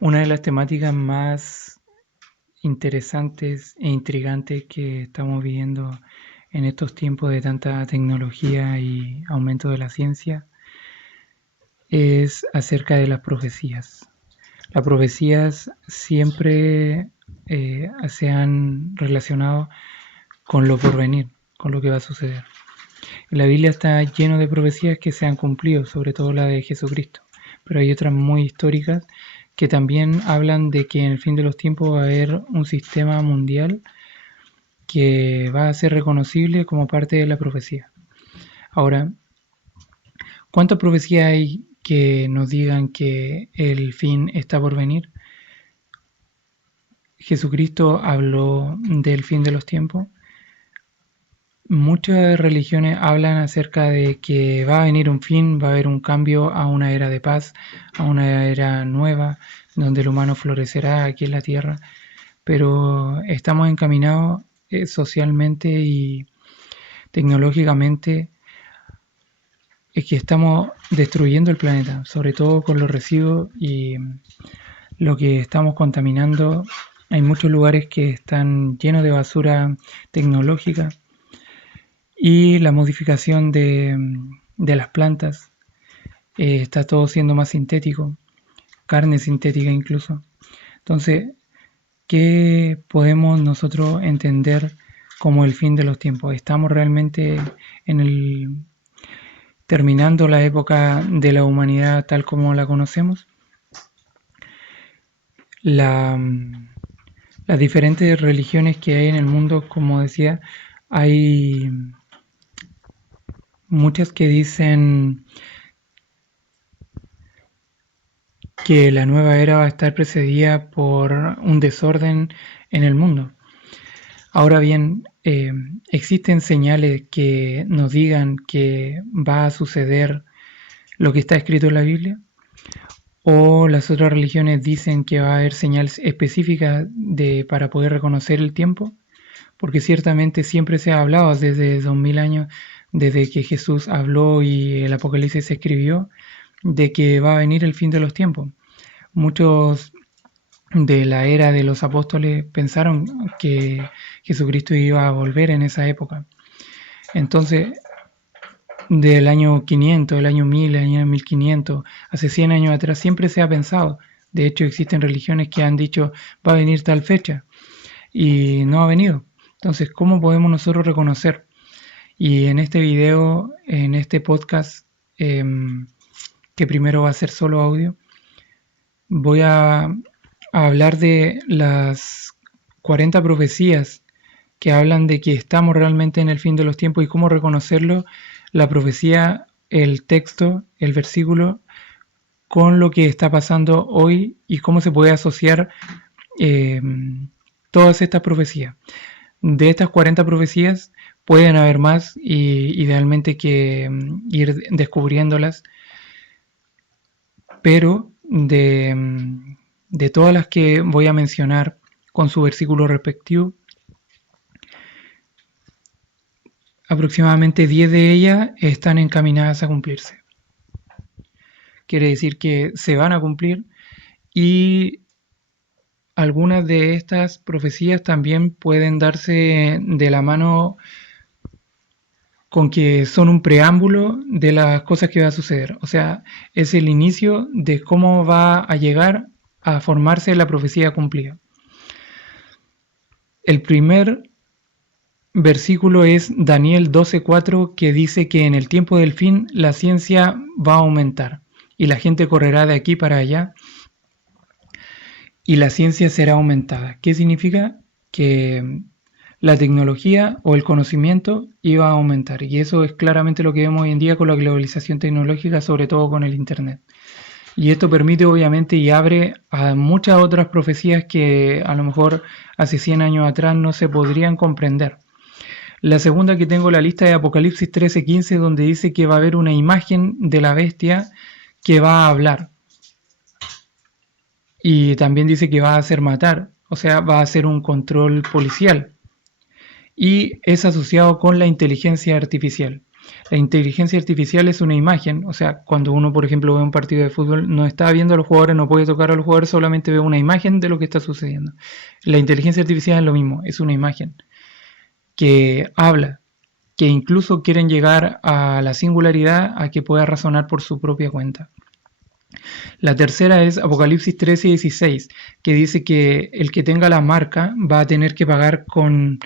Una de las temáticas más interesantes e intrigantes que estamos viviendo en estos tiempos de tanta tecnología y aumento de la ciencia es acerca de las profecías. Las profecías siempre se han relacionado con lo porvenir, con lo que va a suceder. La Biblia está llena de profecías que se han cumplido, sobre todo la de Jesucristo, pero hay otras muy históricas que también hablan de que en el fin de los tiempos va a haber un sistema mundial que va a ser reconocible como parte de la profecía. Ahora, ¿cuántas profecías hay que nos digan que el fin está por venir? Jesucristo habló del fin de los tiempos. Muchas religiones hablan acerca de que va a venir un fin, va a haber un cambio a una era de paz, a una era nueva, donde el humano florecerá aquí en la tierra, pero estamos encaminados socialmente y tecnológicamente, es que estamos destruyendo el planeta, sobre todo con los residuos y lo que estamos contaminando. Hay muchos lugares que están llenos de basura tecnológica y la modificación de las plantas. Está todo siendo más sintético, carne sintética incluso. Entonces, ¿qué podemos nosotros entender como el fin de los tiempos? ¿Estamos realmente en el terminando la época de la humanidad tal como la conocemos? La, las diferentes religiones que hay en el mundo, como decía, hay muchas que dicen que la nueva era va a estar precedida por un desorden en el mundo. Ahora bien, existen señales que nos digan que va a suceder lo que está escrito en la Biblia, o las otras religiones dicen que va a haber señales específicas para poder reconocer el tiempo, porque ciertamente siempre se ha hablado desde 2000 años, desde que Jesús habló y el Apocalipsis se escribió, de que va a venir el fin de los tiempos. Muchos de la era de los apóstoles pensaron que Jesucristo iba a volver en esa época. Entonces, del año 500, el año 1000, el año 1500, hace 100 años atrás, siempre se ha pensado. De hecho, existen religiones que han dicho va a venir tal fecha y no ha venido. Entonces, ¿cómo podemos nosotros reconocer? Y en este video, en este podcast, que primero va a ser solo audio, voy a hablar de las 40 profecías que hablan de que estamos realmente en el fin de los tiempos y cómo reconocerlo, la profecía, el texto, el versículo, con lo que está pasando hoy y cómo se puede asociar eh, todas estas profecías. De estas 40 profecías pueden haber más y idealmente que ir descubriéndolas, pero de todas las que voy a mencionar con su versículo respectivo, aproximadamente 10 de ellas están encaminadas a cumplirse. Quiere decir que se van a cumplir y algunas de estas profecías también pueden darse de la mano con que son un preámbulo de las cosas que va a suceder. O sea, es el inicio de cómo va a llegar a formarse la profecía cumplida. El primer versículo es Daniel 12:4, que dice que en el tiempo del fin la ciencia va a aumentar y la gente correrá de aquí para allá y la ciencia será aumentada. ¿Qué significa? Que la tecnología o el conocimiento iba a aumentar, y eso es claramente lo que vemos hoy en día con la globalización tecnológica, sobre todo con el Internet. Y esto permite obviamente y abre a muchas otras profecías que a lo mejor hace 100 años atrás no se podrían comprender. La segunda que tengo en la lista de Apocalipsis 13:15, donde dice que va a haber una imagen de la bestia que va a hablar. Y también dice que va a hacer matar, o sea, va a hacer un control policial. Y es asociado con la inteligencia artificial. La inteligencia artificial es una imagen, o sea, cuando uno, por ejemplo, ve un partido de fútbol, no está viendo a los jugadores, no puede tocar a los jugadores, solamente ve una imagen de lo que está sucediendo. La inteligencia artificial es lo mismo, es una imagen que habla, que incluso quieren llegar a la singularidad, a que pueda razonar por su propia cuenta. La tercera es Apocalipsis 13:16, que dice que el que tenga la marca va a tener que pagar con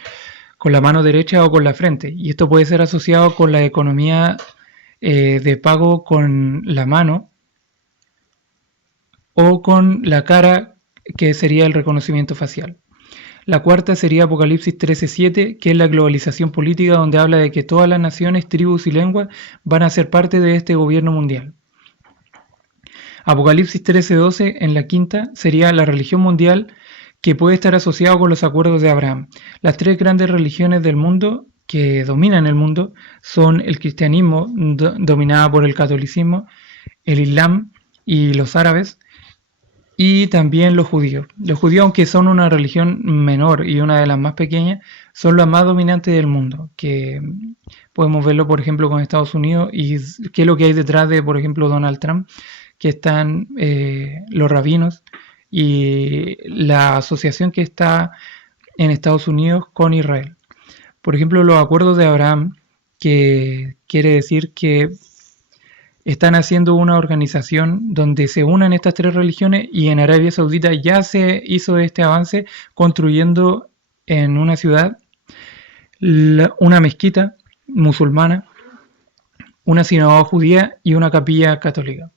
la mano derecha o con la frente. Y esto puede ser asociado con la economía de pago con la mano o con la cara, que sería el reconocimiento facial. La cuarta sería Apocalipsis 13:7, que es la globalización política, donde habla de que todas las naciones, tribus y lenguas van a ser parte de este gobierno mundial. Apocalipsis 13:12, en la quinta, sería la religión mundial, que puede estar asociado con los acuerdos de Abraham. Las tres grandes religiones del mundo que dominan el mundo son el cristianismo, dominada por el catolicismo, el islam y los árabes, y también los judíos. Los judíos, aunque son una religión menor y una de las más pequeñas, son las más dominantes del mundo, que podemos verlo, por ejemplo, con Estados Unidos y qué es lo que hay detrás de, por ejemplo, Donald Trump, que están los rabinos y la asociación que está en Estados Unidos con Israel. Por ejemplo, los acuerdos de Abraham, que quiere decir que están haciendo una organización donde se unan estas tres religiones, y en Arabia Saudita ya se hizo este avance construyendo en una ciudad una mezquita musulmana, una sinagoga judía y una capilla católica.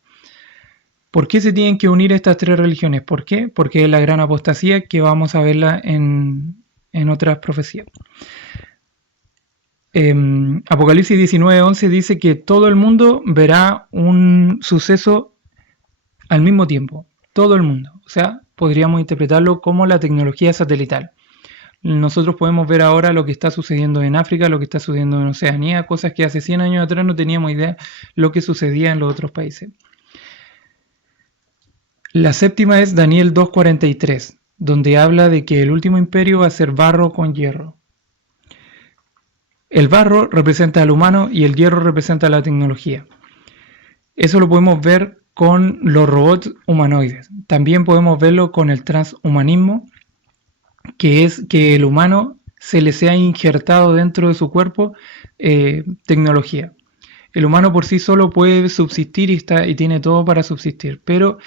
¿Por qué se tienen que unir estas tres religiones? ¿Por qué? Porque es la gran apostasía, que vamos a verla en otras profecías. Apocalipsis 19:11 dice que todo el mundo verá un suceso al mismo tiempo. Todo el mundo. O sea, podríamos interpretarlo como la tecnología satelital. Nosotros podemos ver ahora lo que está sucediendo en África, lo que está sucediendo en Oceanía, cosas que hace 100 años atrás no teníamos idea lo que sucedía en los otros países. La séptima es Daniel 2:43, donde habla de que el último imperio va a ser barro con hierro. El barro representa al humano y el hierro representa la tecnología. Eso lo podemos ver con los robots humanoides. También podemos verlo con el transhumanismo, que es que el humano se le sea injertado dentro de su cuerpo tecnología. El humano por sí solo puede subsistir y tiene todo para subsistir, pero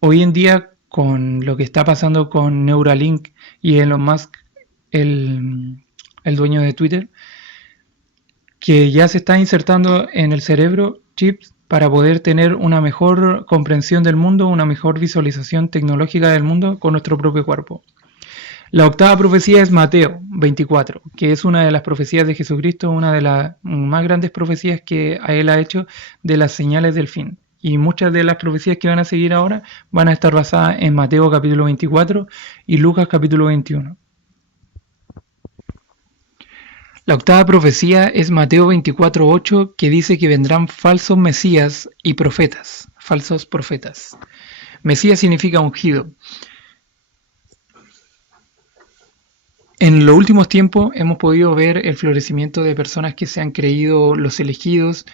hoy en día, con lo que está pasando con Neuralink y Elon Musk, el dueño de Twitter, que ya se está insertando en el cerebro chips para poder tener una mejor comprensión del mundo, una mejor visualización tecnológica del mundo con nuestro propio cuerpo. La octava profecía es Mateo 24, que es una de las profecías de Jesucristo, una de las más grandes profecías que él ha hecho de las señales del fin. Y muchas de las profecías que van a seguir ahora van a estar basadas en Mateo capítulo 24 y Lucas capítulo 21. La octava profecía es Mateo 24:8, que dice que vendrán falsos mesías y profetas, falsos profetas. Mesías significa ungido. En los últimos tiempos hemos podido ver el florecimiento de personas que se han creído los elegidos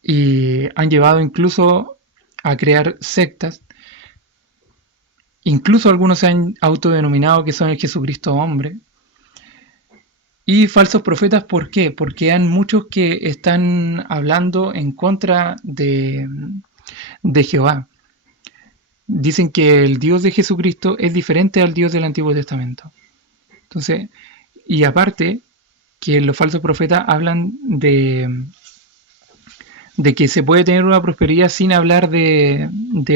y han llevado incluso a crear sectas. Incluso algunos se han autodenominado que son el Jesucristo hombre. Y falsos profetas, ¿por qué? Porque hay muchos que están hablando en contra de Jehová. Dicen que el Dios de Jesucristo es diferente al Dios del Antiguo Testamento. Entonces, y aparte, que los falsos profetas hablan de que se puede tener una prosperidad sin hablar de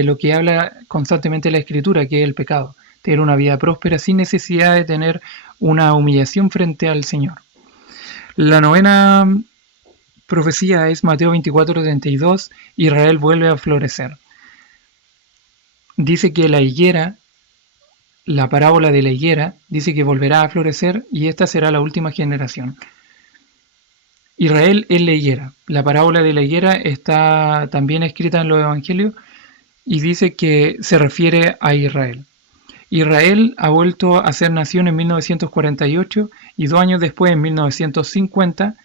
lo que habla constantemente la Escritura, que es el pecado. Tener una vida próspera sin necesidad de tener una humillación frente al Señor. La novena profecía es Mateo 24:32, Israel vuelve a florecer. Dice que la higuera, la parábola de la higuera, dice que volverá a florecer y esta será la última generación. Israel es la higuera. La parábola de la higuera está también escrita en los evangelios y dice que se refiere a Israel. Israel ha vuelto a ser nación en 1948 y 2 años después, en 1950,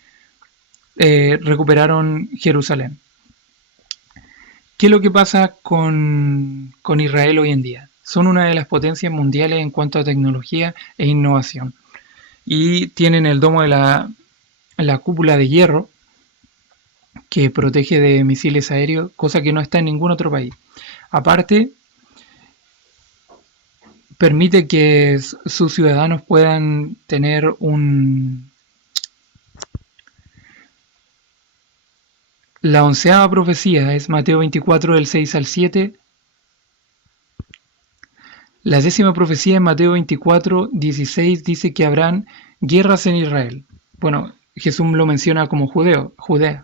recuperaron Jerusalén. ¿Qué es lo que pasa con Israel hoy en día? Son una de las potencias mundiales en cuanto a tecnología e innovación. Y tienen el domo de la cúpula de hierro que protege de misiles aéreos, cosa que no está en ningún otro país. Aparte, permite que sus ciudadanos puedan tener La 11ª profecía es Mateo 24 del 6 al 7. La 10ª profecía en Mateo 24, 16 dice que habrán guerras en Israel. Bueno, Jesús lo menciona como Judea.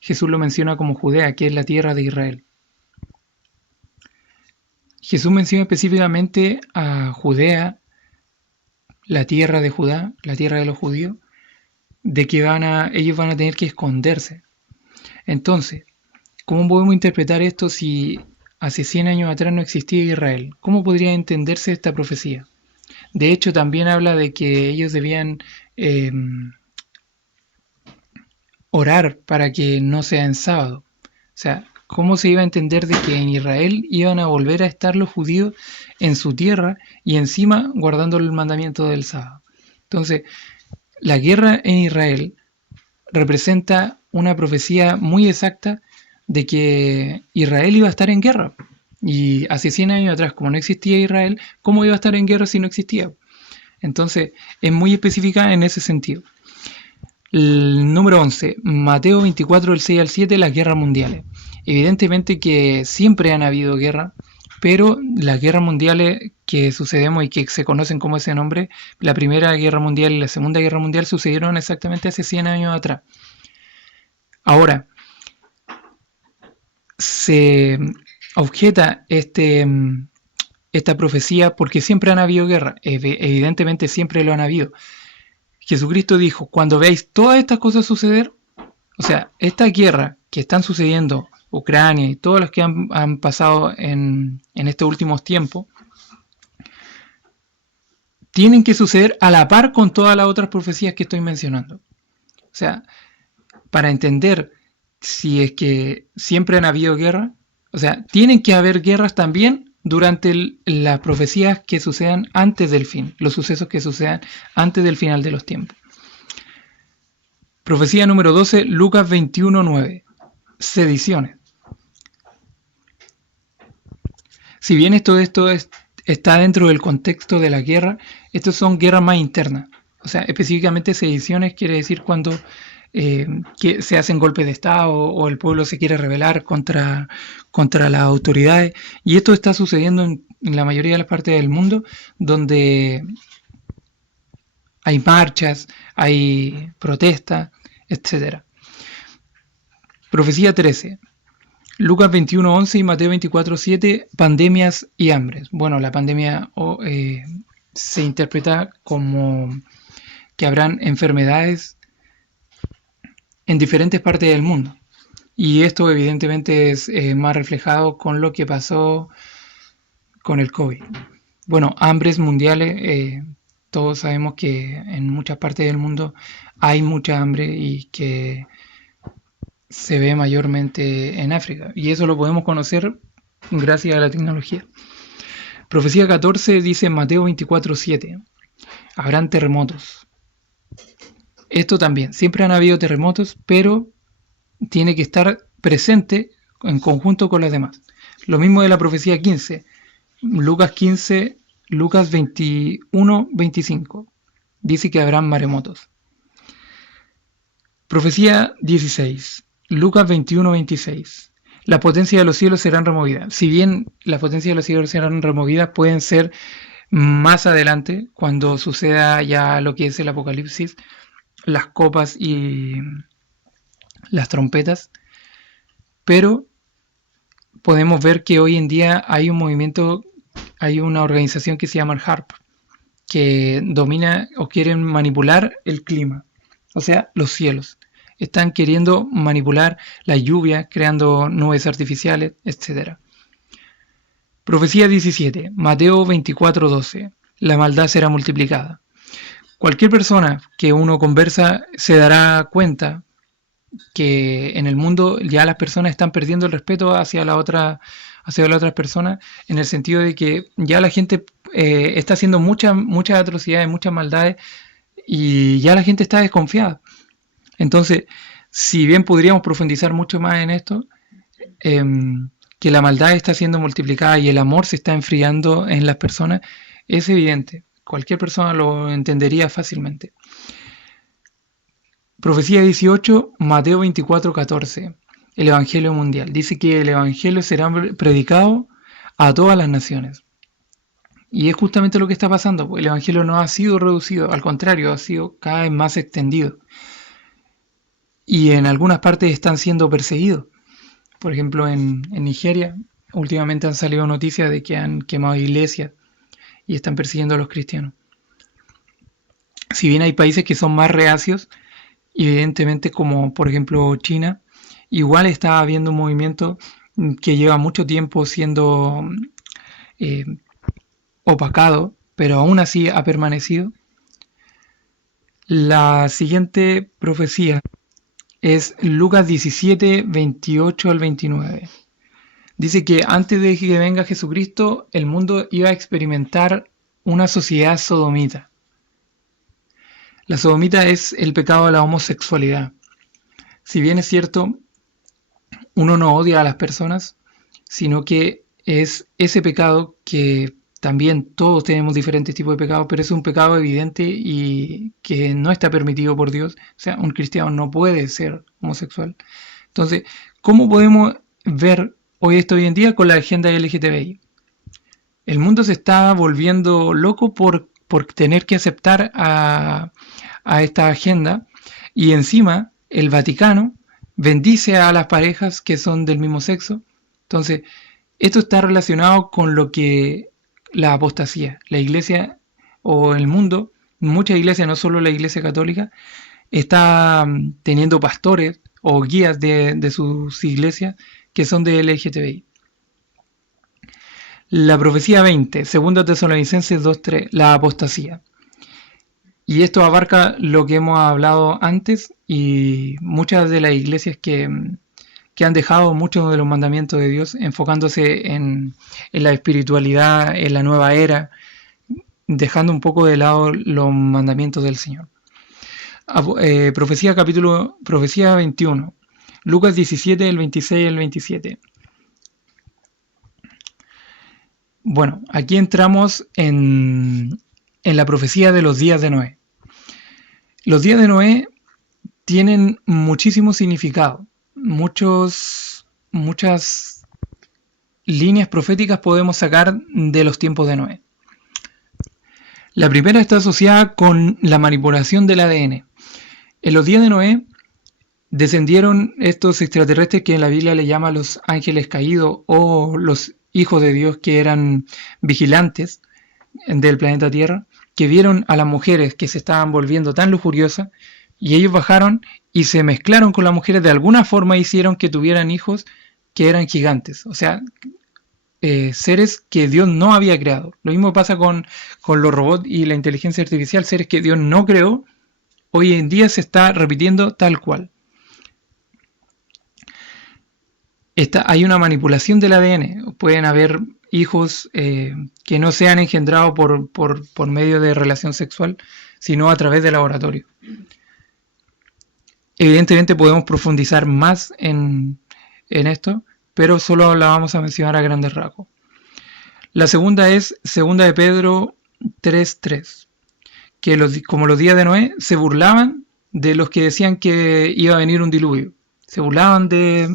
Jesús lo menciona como Judea, que es la tierra de Israel. Jesús menciona específicamente a Judea, la tierra de Judá, la tierra de los judíos, de que ellos van a tener que esconderse. Entonces, ¿cómo podemos interpretar esto si hace 100 años atrás no existía Israel? ¿Cómo podría entenderse esta profecía? De hecho, también habla de que ellos debían orar para que no sea en sábado. O sea, ¿cómo se iba a entender de que en Israel iban a volver a estar los judíos en su tierra y encima guardando el mandamiento del sábado? Entonces, la guerra en Israel representa una profecía muy exacta de que Israel iba a estar en guerra. Y hace 100 años atrás, como no existía Israel, ¿cómo iba a estar en guerra si no existía? Entonces, es muy específica en ese sentido. El número 11, Mateo 24, del 6 al 7, las guerras mundiales. Evidentemente que siempre han habido guerras, pero las guerras mundiales que sucedemos y que se conocen como ese nombre, la Primera Guerra Mundial y la Segunda Guerra Mundial sucedieron exactamente hace 100 años atrás. Ahora, se objeta esta profecía porque siempre han habido guerras. Evidentemente siempre lo han habido. Jesucristo dijo, cuando veáis todas estas cosas suceder, o sea, esta guerra que están sucediendo, Ucrania y todas las que han pasado en estos últimos tiempos, tienen que suceder a la par con todas las otras profecías que estoy mencionando. O sea, para entender si es que siempre han habido guerras, o sea, tienen que haber guerras también durante las profecías que sucedan antes del fin, los sucesos que sucedan antes del final de los tiempos. Profecía número 12, Lucas 21, 9. Sediciones. Si bien esto está dentro del contexto de la guerra, estos son guerras más internas. O sea, específicamente sediciones quiere decir cuando que se hacen golpes de Estado o el pueblo se quiere rebelar contra las autoridades. Y esto está sucediendo en la mayoría de las partes del mundo donde hay marchas, hay protestas, etc. Profecía 13. Lucas 21, 11 y Mateo 24, 7, pandemias y hambres. Bueno, la pandemia se interpreta como que habrán enfermedades en diferentes partes del mundo. Y esto evidentemente es más reflejado con lo que pasó con el COVID. Bueno, hambres mundiales, todos sabemos que en muchas partes del mundo hay mucha hambre y que se ve mayormente en África. Y eso lo podemos conocer gracias a la tecnología. Profecía 14 dice en Mateo 24, 7. Habrán terremotos. Esto también, siempre han habido terremotos, pero tiene que estar presente en conjunto con las demás. Lo mismo de la profecía 15. Lucas 15, Lucas 21, 25. Dice que habrán maremotos. Profecía 16. Lucas 21, 26. La potencia de los cielos serán removidas. Si bien la potencia de los cielos serán removidas, pueden ser más adelante, cuando suceda ya lo que es el apocalipsis, las copas y las trompetas. Pero podemos ver que hoy en día hay un movimiento, hay una organización que se llama el HARP, que domina o quieren manipular el clima, o sea, los cielos. Están queriendo manipular la lluvia, creando nubes artificiales, etc. Profecía 17, Mateo 24, 12. La maldad será multiplicada. Cualquier persona que uno conversa se dará cuenta que en el mundo ya las personas están perdiendo el respeto hacia la otra persona, en el sentido de que ya la gente está haciendo muchas atrocidades, muchas maldades, y ya la gente está desconfiada. Entonces, si bien podríamos profundizar mucho más en esto, que la maldad está siendo multiplicada y el amor se está enfriando en las personas, es evidente. Cualquier persona lo entendería fácilmente. Profecía 18, Mateo 24, 14. El Evangelio mundial. Dice que el Evangelio será predicado a todas las naciones. Y es justamente lo que está pasando, porque el Evangelio no ha sido reducido, al contrario, ha sido cada vez más extendido. Y en algunas partes están siendo perseguidos. Por ejemplo, en Nigeria, últimamente han salido noticias de que han quemado iglesias y están persiguiendo a los cristianos. Si bien hay países que son más reacios, evidentemente como por ejemplo China, igual está habiendo un movimiento que lleva mucho tiempo siendo opacado, pero aún así ha permanecido. La siguiente profecía es Lucas 17, 28 al 29. Dice que antes de que venga Jesucristo, el mundo iba a experimentar una sociedad sodomita. La sodomita es el pecado de la homosexualidad. Si bien es cierto, uno no odia a las personas, sino que es ese pecado que también todos tenemos diferentes tipos de pecados, pero es un pecado evidente y que no está permitido por Dios. O sea, un cristiano no puede ser homosexual. Entonces, ¿cómo podemos ver hoy en día con la agenda LGTBI? El mundo se está volviendo loco por tener que aceptar a esta agenda, y encima el Vaticano bendice a las parejas que son del mismo sexo. Entonces, esto está relacionado con lo que la apostasía, la iglesia o el mundo, muchas iglesias, no solo la iglesia católica, está teniendo pastores o guías de sus iglesias que son de LGTBI. La profecía 20, 2 Tesalonicenses 2:3, la apostasía. Y esto abarca lo que hemos hablado antes y muchas de las iglesias que han dejado muchos de los mandamientos de Dios enfocándose en la espiritualidad, en la nueva era, dejando un poco de lado los mandamientos del Señor. Profecía 21, Lucas 17, el 26 y el 27. Bueno, aquí entramos en la profecía de los días de Noé. Los días de Noé tienen muchísimo significado. Muchas líneas proféticas podemos sacar de los tiempos de Noé. La primera está asociada con la manipulación del ADN. En los días de Noé descendieron estos extraterrestres que en la Biblia le llama los ángeles caídos o los hijos de Dios, que eran vigilantes del planeta Tierra, que vieron a las mujeres que se estaban volviendo tan lujuriosas, y ellos bajaron y se mezclaron con las mujeres, de alguna forma hicieron que tuvieran hijos que eran gigantes, o sea, seres que Dios no había creado. Lo mismo pasa con los robots y la inteligencia artificial, seres que Dios no creó, hoy en día se está repitiendo tal cual. Hay una manipulación del ADN, pueden haber hijos que no sean engendrados por medio de relación sexual, sino a través de laboratorio. Evidentemente podemos profundizar más en esto, pero solo la vamos a mencionar a grandes rasgos. La segunda es 2 de Pedro 3:3, que como los días de Noé se burlaban de los que decían que iba a venir un diluvio. Se burlaban de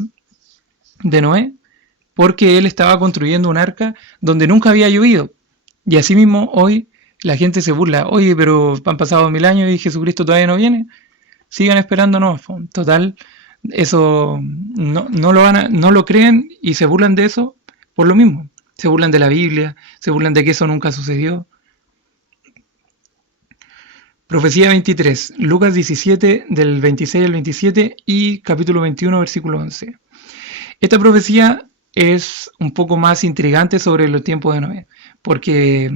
Noé porque él estaba construyendo un arca donde nunca había llovido. Y asimismo hoy la gente se burla. Oye, pero han pasado 1000 años y Jesucristo todavía no viene. Sigan esperándonos. Total, eso no lo creen y se burlan de eso por lo mismo. Se burlan de la Biblia, se burlan de que eso nunca sucedió. Profecía 23, Lucas 17, del 26 al 27 y capítulo 21, versículo 11. Esta profecía es un poco más intrigante sobre los tiempos de Noé, porque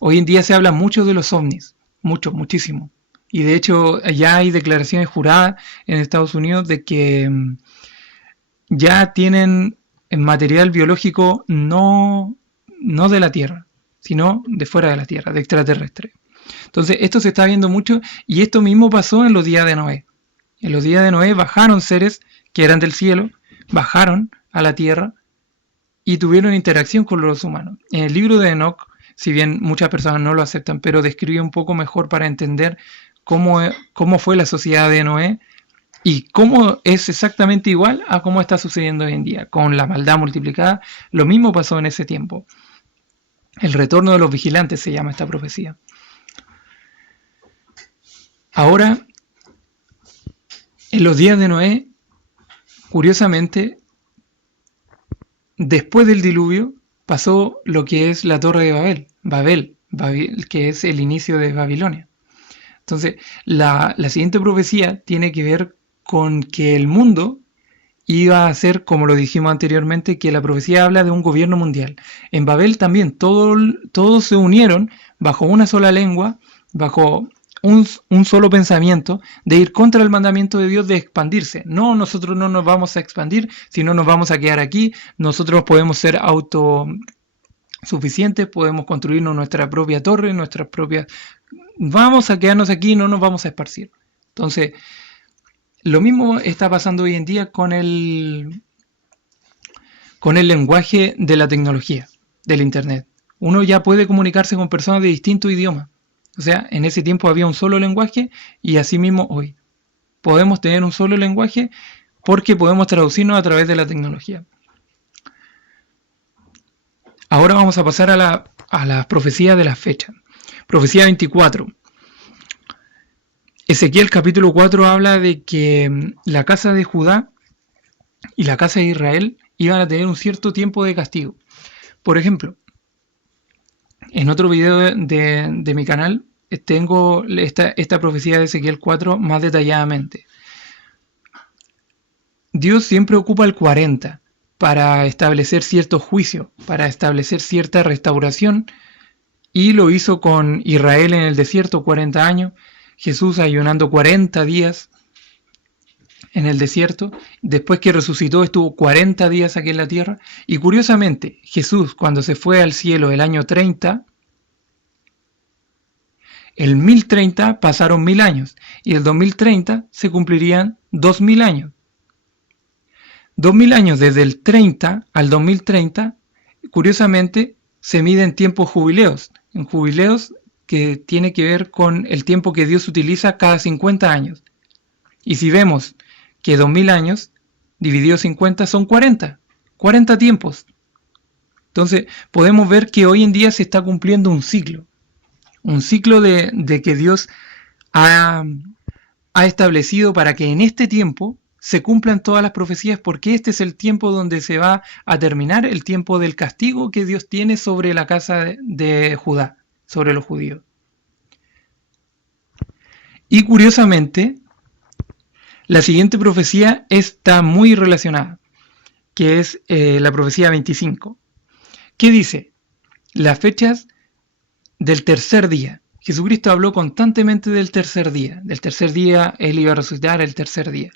hoy en día se habla mucho de los ovnis, muchísimo, Y de hecho ya hay declaraciones juradas en Estados Unidos de que ya tienen material biológico no de la Tierra, sino de fuera de la Tierra, de extraterrestre. Entonces esto se está viendo mucho y esto mismo pasó en los días de Noé. En los días de Noé bajaron seres que eran del cielo, bajaron a la Tierra y tuvieron interacción con los humanos. En el libro de Enoch, si bien muchas personas no lo aceptan, pero describe un poco mejor para entender cómo fue la sociedad de Noé y cómo es exactamente igual a cómo está sucediendo hoy en día, con la maldad multiplicada. Lo mismo pasó en ese tiempo. El retorno de los vigilantes se llama esta profecía. Ahora, en los días de Noé, curiosamente, después del diluvio, pasó lo que es la Torre de Babel, que es el inicio de Babilonia. Entonces, la siguiente profecía tiene que ver con que el mundo iba a ser, como lo dijimos anteriormente, que la profecía habla de un gobierno mundial. En Babel también todos se unieron bajo una sola lengua, bajo un solo pensamiento de ir contra el mandamiento de Dios de expandirse. No, nosotros no nos vamos a expandir, sino nos vamos a quedar aquí. Nosotros podemos ser autosuficientes, podemos construirnos nuestra propia torre, nuestras propias... Vamos a quedarnos aquí, no nos vamos a esparcir. Entonces, lo mismo está pasando hoy en día con el lenguaje de la tecnología, del Internet. Uno ya puede comunicarse con personas de distintos idiomas. O sea, en ese tiempo había un solo lenguaje y así mismo hoy. Podemos tener un solo lenguaje porque podemos traducirnos a través de la tecnología. Ahora vamos a pasar a la profecía de las fechas. Profecía 24. Ezequiel capítulo 4 habla de que la casa de Judá y la casa de Israel iban a tener un cierto tiempo de castigo. Por ejemplo, en otro video de mi canal tengo esta profecía de Ezequiel 4 más detalladamente. Dios siempre ocupa el 40 para establecer cierto juicio, para establecer cierta restauración, y lo hizo con Israel en el desierto 40 años, Jesús ayunando 40 días en el desierto, después que resucitó estuvo 40 días aquí en la tierra, y curiosamente Jesús cuando se fue al cielo el año 30, el 1030 pasaron 1000 años, y el 2030 se cumplirían 2000 años. 2000 años desde el 30 al 2030, curiosamente se miden tiempos jubileos, en jubileos que tiene que ver con el tiempo que Dios utiliza cada 50 años. Y si vemos que 2000 años dividido 50 son 40 tiempos. Entonces podemos ver que hoy en día se está cumpliendo un ciclo de que Dios ha establecido para que en este tiempo se cumplan todas las profecías, porque este es el tiempo donde se va a terminar el tiempo del castigo que Dios tiene sobre la casa de Judá, sobre los judíos. Y curiosamente, la siguiente profecía está muy relacionada, que es la profecía 25, que dice las fechas del tercer día. Jesucristo habló constantemente del tercer día. Del tercer día, Él iba a resucitar el tercer día.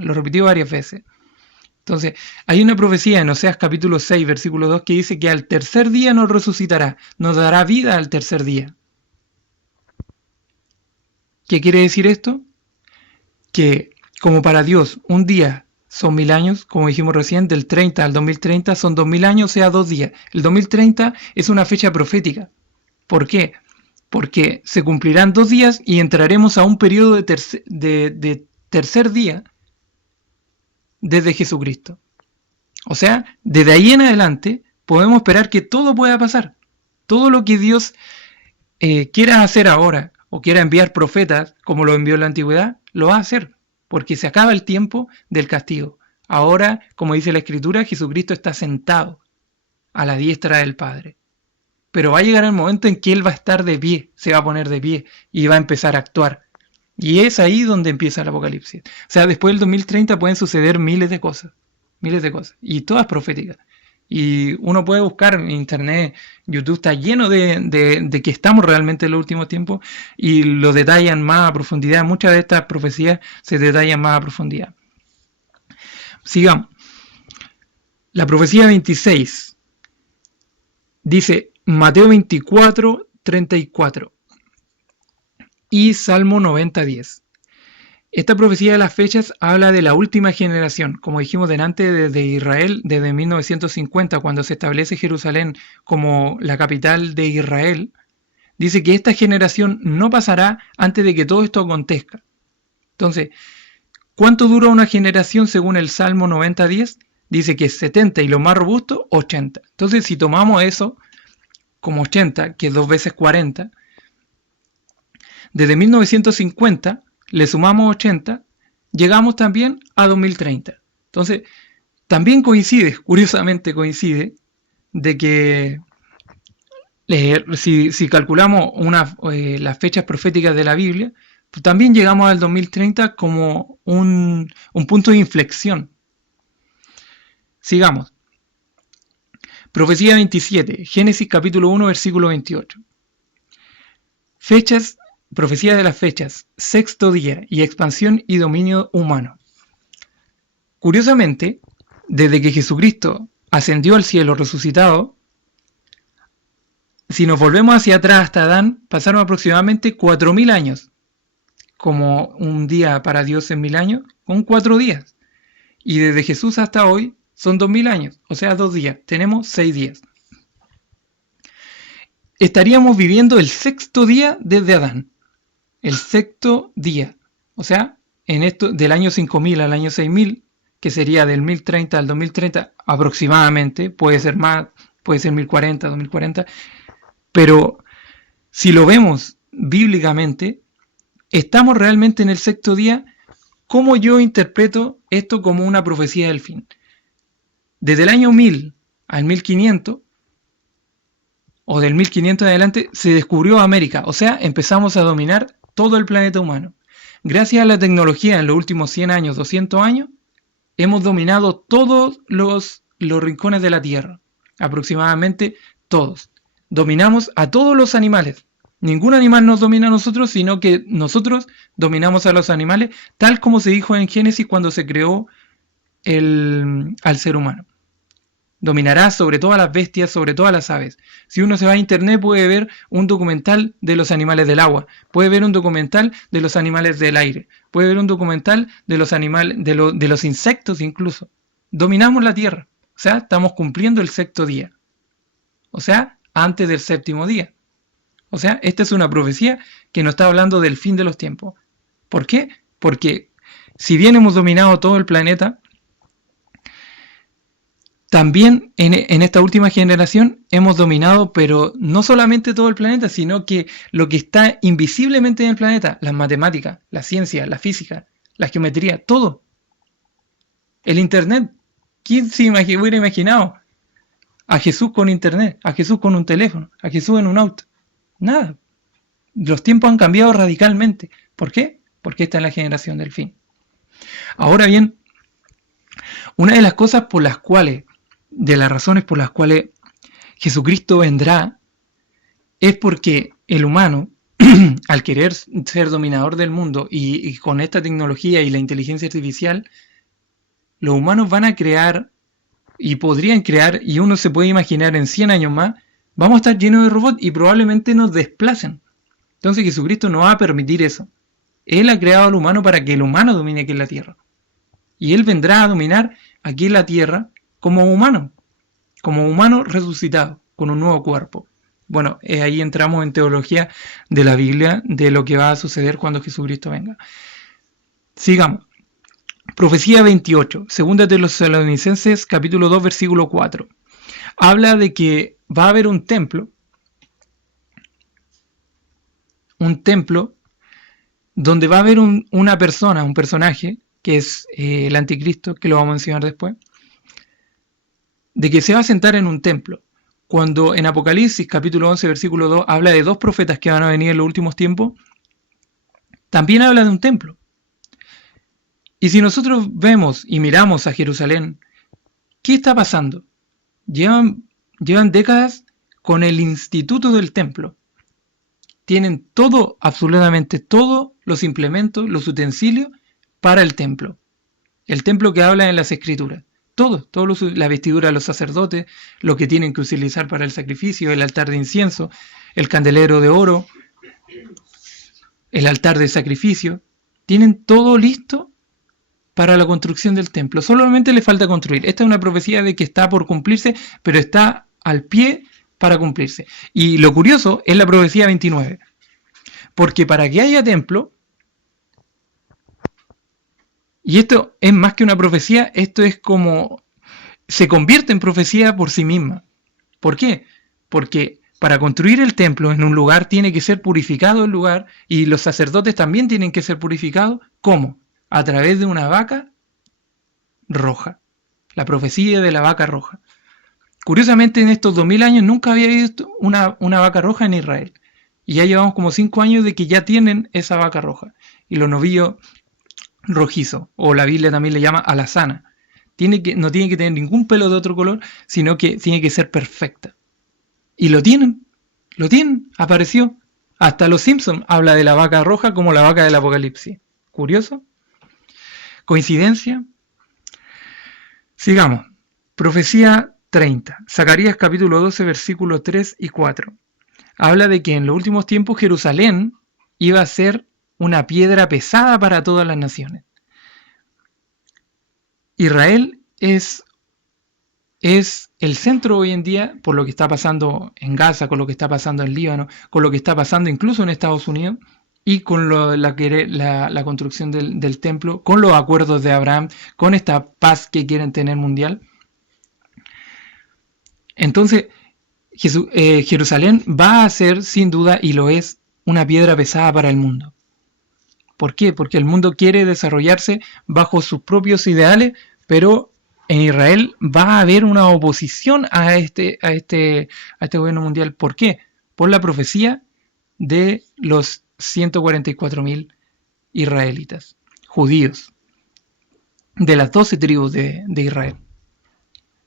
Lo repitió varias veces. Entonces, hay una profecía en Oseas capítulo 6, versículo 2, que dice que al tercer día nos resucitará, nos dará vida al tercer día. ¿Qué quiere decir esto? Que como para Dios un día son 1000 años, como dijimos recién, del 30 al 2030 son 2000 años, o sea, 2 días. El 2030 es una fecha profética. ¿Por qué? Porque se cumplirán 2 días y entraremos a un periodo de tercer día desde Jesucristo. O sea, desde ahí en adelante podemos esperar que todo pueda pasar. Todo lo que Dios quiera hacer ahora o quiera enviar profetas, como lo envió en la antigüedad, lo va a hacer, porque se acaba el tiempo del castigo. Ahora, como dice la Escritura, Jesucristo está sentado a la diestra del Padre. Pero va a llegar el momento en que Él va a estar de pie, se va a poner de pie y va a empezar a actuar. Y es ahí donde empieza el Apocalipsis. O sea, después del 2030 pueden suceder miles de cosas, y todas proféticas. Y uno puede buscar en internet, YouTube está lleno de que estamos realmente en los últimos tiempos y lo detallan más a profundidad. Muchas de estas profecías se detallan más a profundidad. Sigamos. La profecía 26 dice Mateo 24, 34 y Salmo 90, 10. Esta profecía de las fechas habla de la última generación, como dijimos delante, desde Israel, desde 1950, cuando se establece Jerusalén como la capital de Israel. Dice que esta generación no pasará antes de que todo esto acontezca. Entonces, ¿cuánto dura una generación según el Salmo 90, 10? Dice que es 70 y lo más robusto, 80. Entonces, si tomamos eso como 80, que es 2 veces 40, desde 1950 le sumamos 80, llegamos también a 2030. Entonces, también coincide, curiosamente coincide, de que si calculamos las fechas proféticas de la Biblia, pues también llegamos al 2030 como un punto de inflexión. Sigamos. Profecía 27, Génesis capítulo 1, versículo 28. Fechas, profecía de las fechas, sexto día y expansión y dominio humano. Curiosamente, desde que Jesucristo ascendió al cielo resucitado, si nos volvemos hacia atrás hasta Adán, pasaron aproximadamente 4000 años. Como un día para Dios en 1000 años, con 4 días. Y desde Jesús hasta hoy son 2000 años, o sea, 2 días. Tenemos 6 días. Estaríamos viviendo el sexto día desde Adán. El sexto día. O sea, en esto del año 5000 al año 6000, que sería del 1030 al 2030 aproximadamente, puede ser más, puede ser 1040, 2040, pero si lo vemos bíblicamente, estamos realmente en el sexto día. ¿Cómo yo interpreto esto como una profecía del fin? Desde el año 1000 al 1500, o del 1500 en adelante, se descubrió América, o sea, empezamos a dominar todo el planeta humano. Gracias a la tecnología en los últimos 100 años, 200 años, hemos dominado todos los rincones de la Tierra, aproximadamente todos. Dominamos a todos los animales. Ningún animal nos domina a nosotros, sino que nosotros dominamos a los animales, tal como se dijo en Génesis cuando se creó al ser humano. Dominará sobre todas las bestias, sobre todas las aves. Si uno se va a internet puede ver un documental de los animales del agua, puede ver un documental de los animales del aire, puede ver un documental de los animales, de los insectos incluso. Dominamos la tierra, o sea, estamos cumpliendo el sexto día, o sea, antes del séptimo día. O sea, esta es una profecía que nos está hablando del fin de los tiempos. ¿Por qué? Porque si bien hemos dominado todo el planeta, también en esta última generación hemos dominado, pero no solamente todo el planeta, sino que lo que está invisiblemente en el planeta, las matemáticas, la ciencia, la física, la geometría, todo. El internet. ¿Quién se hubiera imaginado a Jesús con internet, a Jesús con un teléfono, a Jesús en un auto? Nada. Los tiempos han cambiado radicalmente. ¿Por qué? Porque esta es la generación del fin. Ahora bien, una de las cosas por las cuales, de las razones por las cuales Jesucristo vendrá, es porque el humano, al querer ser dominador del mundo y con esta tecnología y la inteligencia artificial, los humanos van a crear y podrían crear, y uno se puede imaginar en 100 años más, vamos a estar llenos de robots y probablemente nos desplacen. Entonces Jesucristo no va a permitir eso. Él ha creado al humano para que el humano domine aquí en la tierra. Y Él vendrá a dominar aquí en la tierra como humano resucitado, con un nuevo cuerpo. Bueno, ahí entramos en teología de la Biblia, de lo que va a suceder cuando Jesucristo venga. Sigamos. Profecía 28, segunda de los Tesalonicenses, capítulo 2, versículo 4. Habla de que va a haber un templo donde va a haber una persona, un personaje, que es el anticristo, que lo vamos a mencionar después, de que se va a sentar en un templo. Cuando en Apocalipsis, capítulo 11, versículo 2, habla de 2 profetas que van a venir en los últimos tiempos, también habla de un templo. Y si nosotros vemos y miramos a Jerusalén, ¿qué está pasando? llevan décadas con el instituto del templo. Tienen todo, absolutamente todos los implementos, los utensilios para el templo. El templo que habla en las escrituras. La vestidura de los sacerdotes, lo que tienen que utilizar para el sacrificio, el altar de incienso, el candelero de oro, el altar de sacrificio. Tienen todo listo para la construcción del templo. Solamente le falta construir. Esta es una profecía de que está por cumplirse, pero está al pie para cumplirse. Y lo curioso es la profecía 29. Porque para que haya templo, y esto es más que una profecía, esto es como se convierte en profecía por sí misma. ¿Por qué? Porque para construir el templo en un lugar tiene que ser purificado el lugar, y los sacerdotes también tienen que ser purificados. ¿Cómo? A través de una vaca roja. La profecía de la vaca roja. Curiosamente, en estos 2000 años nunca había visto una vaca roja en Israel. Y ya llevamos como 5 años de que ya tienen esa vaca roja. Y los novillos rojizos, o la Biblia también le llama alazana. No tiene que tener ningún pelo de otro color, sino que tiene que ser perfecta. Y lo tienen, apareció. Hasta los Simpsons habla de la vaca roja como la vaca del Apocalipsis. ¿Curioso? ¿Coincidencia? Sigamos. Profecía 30. Zacarías capítulo 12, versículos 3 y 4. Habla de que en los últimos tiempos Jerusalén iba a ser una piedra pesada para todas las naciones. Israel es el centro hoy en día por lo que está pasando en Gaza, con lo que está pasando en Líbano, con lo que está pasando incluso en Estados Unidos, y con la construcción del templo, con los acuerdos de Abraham, con esta paz que quieren tener mundial. Entonces, Jerusalén va a ser, sin duda, y lo es, una piedra pesada para el mundo. ¿Por qué? Porque el mundo quiere desarrollarse bajo sus propios ideales, pero en Israel va a haber una oposición a este gobierno mundial. ¿Por qué? Por la profecía de los 144.000 israelitas, judíos, de las 12 tribus de Israel.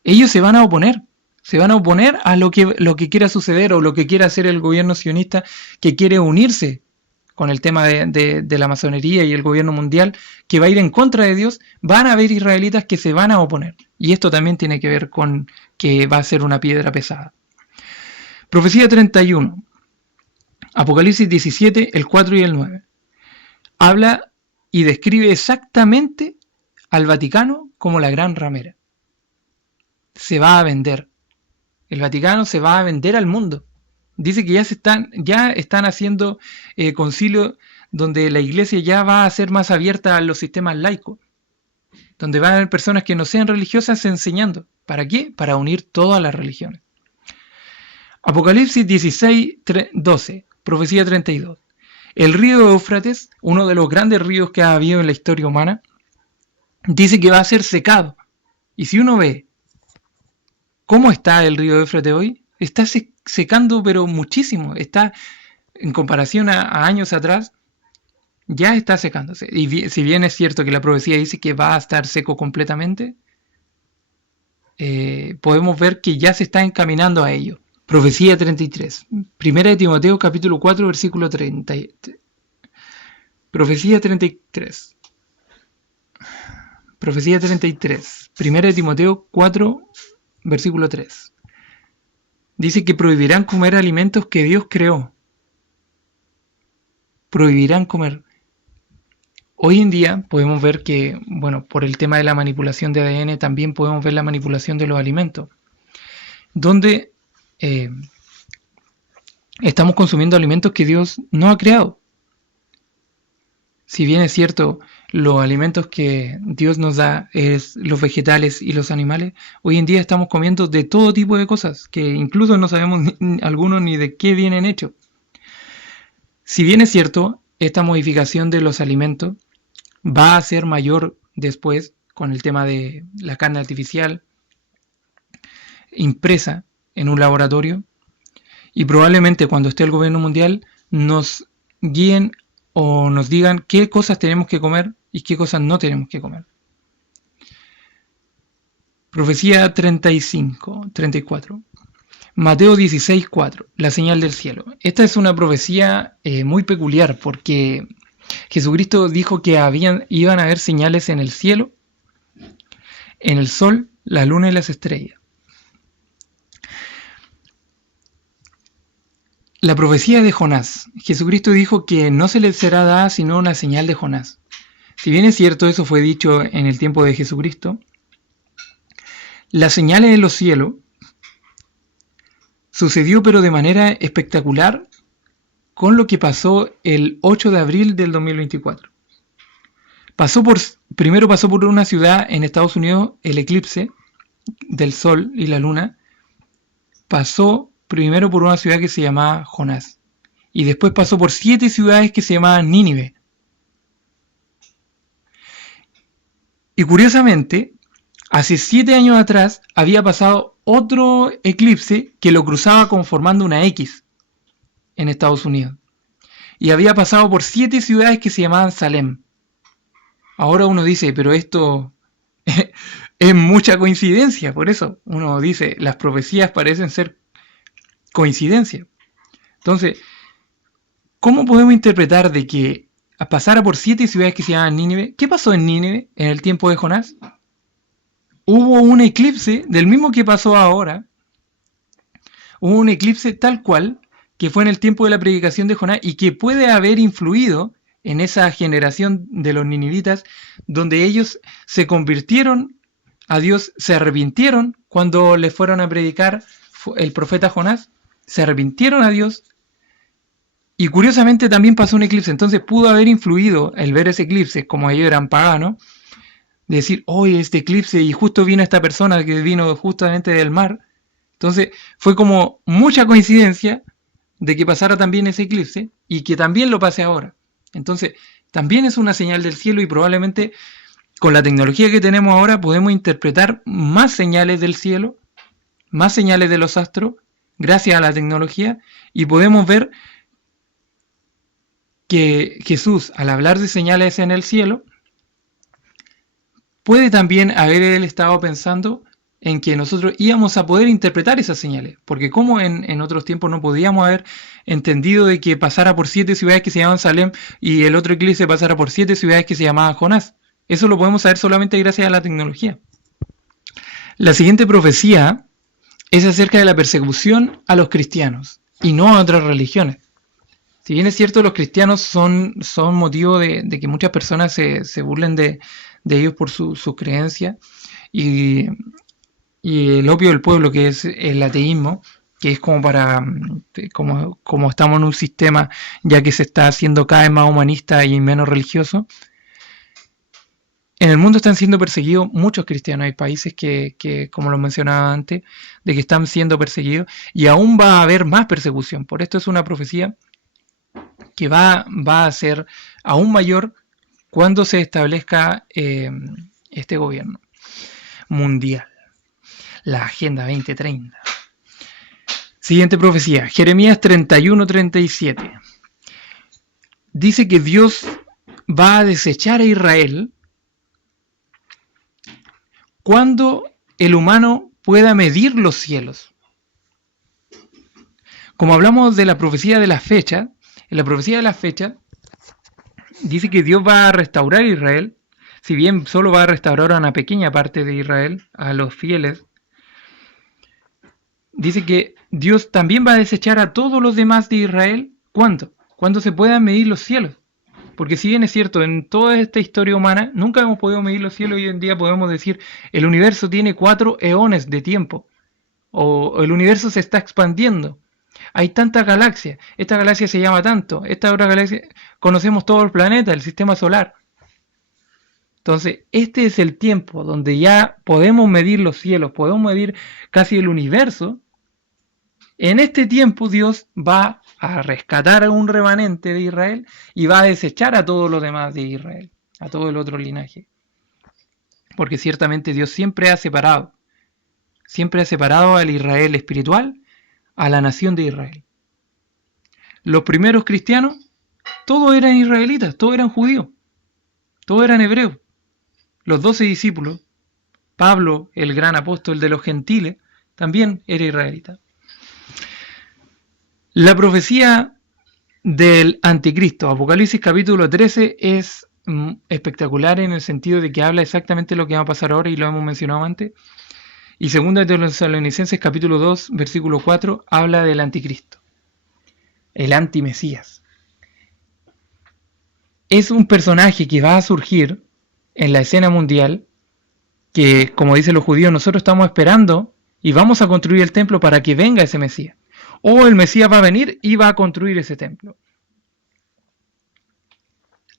Ellos se van a oponer a lo que quiera suceder, o lo que quiera hacer el gobierno sionista, que quiere unirse con el tema de la masonería y el gobierno mundial, que va a ir en contra de Dios. Van a haber israelitas que se van a oponer. Y esto también tiene que ver con que va a ser una piedra pesada. Profecía 31. Apocalipsis 17, el 4 y el 9. Habla y describe exactamente al Vaticano como la gran ramera. Se va a vender. El Vaticano se va a vender al mundo. Dice que ya están haciendo concilios donde la iglesia ya va a ser más abierta a los sistemas laicos, donde van a haber personas que no sean religiosas enseñando. ¿Para qué? Para unir todas las religiones. Apocalipsis 16, 12, profecía 32. El río Éufrates, uno de los grandes ríos que ha habido en la historia humana, dice que va a ser secado. Y si uno ve cómo está el río Éufrates hoy, está secando pero muchísimo. Está, en comparación a años atrás, ya está secándose. Y si bien es cierto que la profecía dice que va a estar seco completamente, podemos ver que ya se está encaminando a ello. Profecía 33. Primera de Timoteo capítulo 4 versículo 30. Profecía 33. Profecía 33. Primera de Timoteo 4 versículo 3. Dice que prohibirán comer alimentos que Dios creó. Prohibirán comer. Hoy en día podemos ver que, por el tema de la manipulación de ADN, también podemos ver la manipulación de los alimentos, donde estamos consumiendo alimentos que Dios no ha creado. Si bien es cierto, los alimentos que Dios nos da es los vegetales y los animales, hoy en día estamos comiendo de todo tipo de cosas, que incluso no sabemos algunos ni de qué vienen hechos. Si bien es cierto, esta modificación de los alimentos va a ser mayor después con el tema de la carne artificial impresa en un laboratorio, y probablemente cuando esté el gobierno mundial nos guíen o nos digan qué cosas tenemos que comer y qué cosas no tenemos que comer. Profecía 34. Mateo 16:4, la señal del cielo. Esta es una profecía muy peculiar porque Jesucristo dijo que iban a haber señales en el cielo, en el sol, la luna y las estrellas. La profecía de Jonás. Jesucristo dijo que no se le será dada sino una señal de Jonás. Si bien es cierto, eso fue dicho en el tiempo de Jesucristo, las señales en los cielos sucedió pero de manera espectacular con lo que pasó el 8 de abril del 2024. Primero pasó por una ciudad en Estados Unidos, el eclipse del sol y la luna. Pasó primero por una ciudad que se llamaba Jonás. Y después pasó por 7 ciudades que se llamaban Nínive. Y curiosamente, hace 7 años atrás había pasado otro eclipse que lo cruzaba conformando una X en Estados Unidos. Y había pasado por 7 ciudades que se llamaban Salem. Ahora uno dice, pero esto es mucha coincidencia. Por eso uno dice, las profecías parecen ser coincidencia. Entonces, ¿cómo podemos interpretar de que pasara por 7 ciudades que se llaman Nínive? ¿Qué pasó en Nínive en el tiempo de Jonás? Hubo un eclipse del mismo que pasó ahora. Hubo un eclipse tal cual que fue en el tiempo de la predicación de Jonás y que puede haber influido en esa generación de los ninivitas, donde ellos se convirtieron a Dios, se arrepintieron cuando le fueron a predicar el profeta Jonás, se arrepintieron a Dios, y curiosamente también pasó un eclipse. Entonces pudo haber influido el ver ese eclipse, como ellos eran paganos, de decir, oye, este eclipse, y justo vino esta persona que vino justamente del mar. Entonces fue como mucha coincidencia de que pasara también ese eclipse y que también lo pase ahora. Entonces también es una señal del cielo, y probablemente con la tecnología que tenemos ahora podemos interpretar más señales del cielo, más señales de los astros, gracias a la tecnología, y podemos ver que Jesús, al hablar de señales en el cielo, puede también haber él estado pensando en que nosotros íbamos a poder interpretar esas señales, porque como en otros tiempos no podíamos haber entendido de que pasara por 7 ciudades que se llamaban Salem y el otro eclipse pasara por 7 ciudades que se llamaban Jonás. Eso lo podemos saber solamente gracias a la tecnología. La siguiente profecía es acerca de la persecución a los cristianos y no a otras religiones. Si bien es cierto, los cristianos son motivo de que muchas personas se burlen de ellos por su creencia, y el opio del pueblo, que es el ateísmo, que es como como estamos en un sistema ya que se está haciendo cada vez más humanista y menos religioso. En el mundo están siendo perseguidos muchos cristianos. Hay países que, como lo mencionaba antes, de que están siendo perseguidos, y aún va a haber más persecución. Por esto es una profecía que va a ser aún mayor cuando se establezca este gobierno mundial, la Agenda 2030. Siguiente profecía, Jeremías 31:37. Dice que Dios va a desechar a Israel cuando el humano pueda medir los cielos. Como hablamos de la profecía de la fecha, en la profecía de la fecha dice que Dios va a restaurar a Israel, si bien solo va a restaurar a una pequeña parte de Israel, a los fieles. Dice que Dios también va a desechar a todos los demás de Israel. ¿Cuándo? Cuando se puedan medir los cielos. Porque si bien es cierto, en toda esta historia humana nunca hemos podido medir los cielos, y hoy en día podemos decir el universo tiene 4 eones de tiempo, o el universo se está expandiendo. Hay tantas galaxias, esta galaxia se llama tanto, esta otra galaxia, conocemos todo el planeta, el sistema solar. Entonces, este es el tiempo donde ya podemos medir los cielos, podemos medir casi el universo. En este tiempo Dios va a rescatar a un remanente de Israel y va a desechar a todos los demás de Israel, a todo el otro linaje. Porque ciertamente Dios siempre ha separado al Israel espiritual a la nación de Israel. Los primeros cristianos, todos eran israelitas, todos eran judíos, todos eran hebreos. Los 12 discípulos Pablo, el gran apóstol de los gentiles, también era israelita. La profecía del anticristo, Apocalipsis capítulo 13, es espectacular en el sentido de que habla exactamente lo que va a pasar ahora y lo hemos mencionado antes. Y segunda de los Tesalonicenses capítulo 2, versículo 4, habla del anticristo, el antimesías. Es un personaje que va a surgir en la escena mundial, que, como dicen los judíos, nosotros estamos esperando y vamos a construir el templo para que venga ese Mesías. O el Mesías va a venir y va a construir ese templo.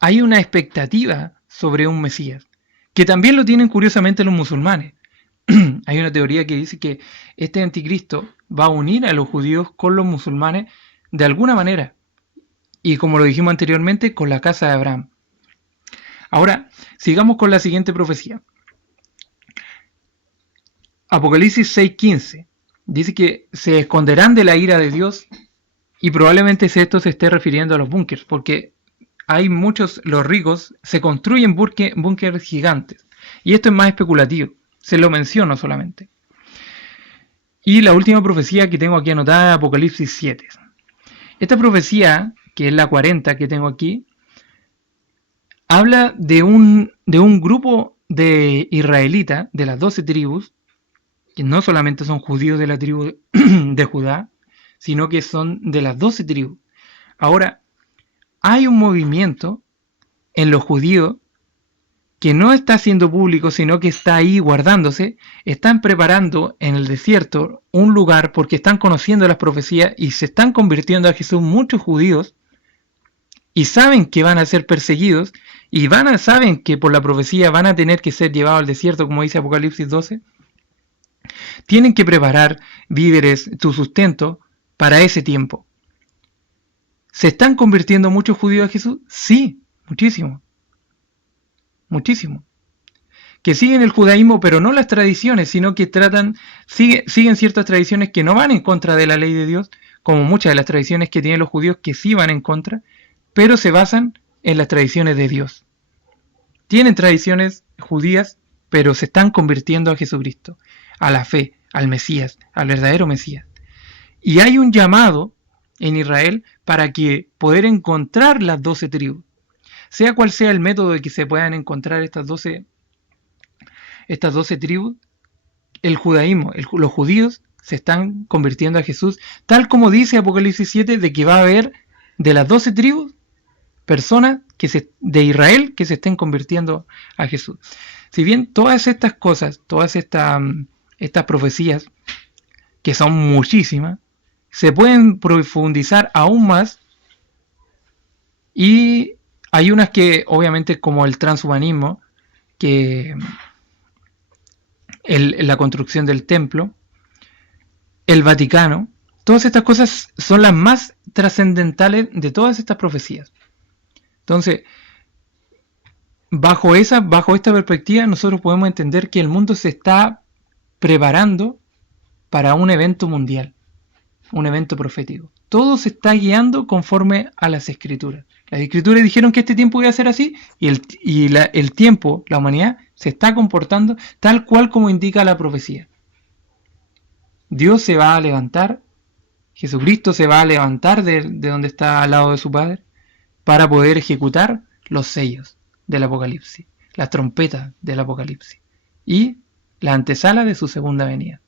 Hay una expectativa sobre un Mesías, que también lo tienen curiosamente los musulmanes. Hay una teoría que dice que este anticristo va a unir a los judíos con los musulmanes de alguna manera. Y como lo dijimos anteriormente, con la casa de Abraham. Ahora, sigamos con la siguiente profecía. Apocalipsis 6:15 dice que se esconderán de la ira de Dios, y probablemente esto se esté refiriendo a los búnkers, porque hay muchos, los ricos se construyen búnkers gigantes, y esto es más especulativo, se lo menciono solamente. Y la última profecía que tengo aquí anotada es Apocalipsis 7. Esta profecía, que es la 40 que tengo aquí, habla de un grupo de israelitas, de las 12 tribus, que no solamente son judíos de la tribu de Judá, sino que son de las 12 tribus. Ahora, hay un movimiento en los judíos que no está siendo público, sino que está ahí guardándose. Están preparando en el desierto un lugar porque están conociendo las profecías y se están convirtiendo a Jesús muchos judíos, y saben que van a ser perseguidos, y saben que por la profecía van a tener que ser llevados al desierto, como dice Apocalipsis 12. Tienen que preparar víveres, su sustento, para ese tiempo. ¿Se están convirtiendo muchos judíos a Jesús? Sí, muchísimo. Muchísimo. Que siguen el judaísmo, pero no las tradiciones, sino que siguen ciertas tradiciones que no van en contra de la ley de Dios, como muchas de las tradiciones que tienen los judíos que sí van en contra, pero se basan en las tradiciones de Dios. Tienen tradiciones judías, pero se están convirtiendo a Jesucristo, a la fe, al Mesías, al verdadero Mesías. Y hay un llamado en Israel para que poder encontrar las 12 tribus. Sea cual sea el método de que se puedan encontrar estas 12 tribus, el judaísmo, los judíos se están convirtiendo a Jesús, tal como dice Apocalipsis 7, de que va a haber de las 12 tribus personas de Israel que se estén convirtiendo a Jesús. Si bien todas estas cosas, todas estas profecías, que son muchísimas, se pueden profundizar aún más, y hay unas que obviamente, como el transhumanismo, que la construcción del templo, el Vaticano, todas estas cosas son las más trascendentales de todas estas profecías. Entonces, bajo esta perspectiva, nosotros podemos entender que el mundo se está preparando para un evento mundial, un evento profético. Todo se está guiando conforme a las escrituras. Las escrituras dijeron que este tiempo iba a ser así, y el tiempo, la humanidad, se está comportando tal cual como indica la profecía. Dios se va a levantar, Jesucristo se va a levantar de donde está al lado de su Padre, para poder ejecutar los sellos del Apocalipsis, las trompetas del Apocalipsis y la antesala de su segunda venida.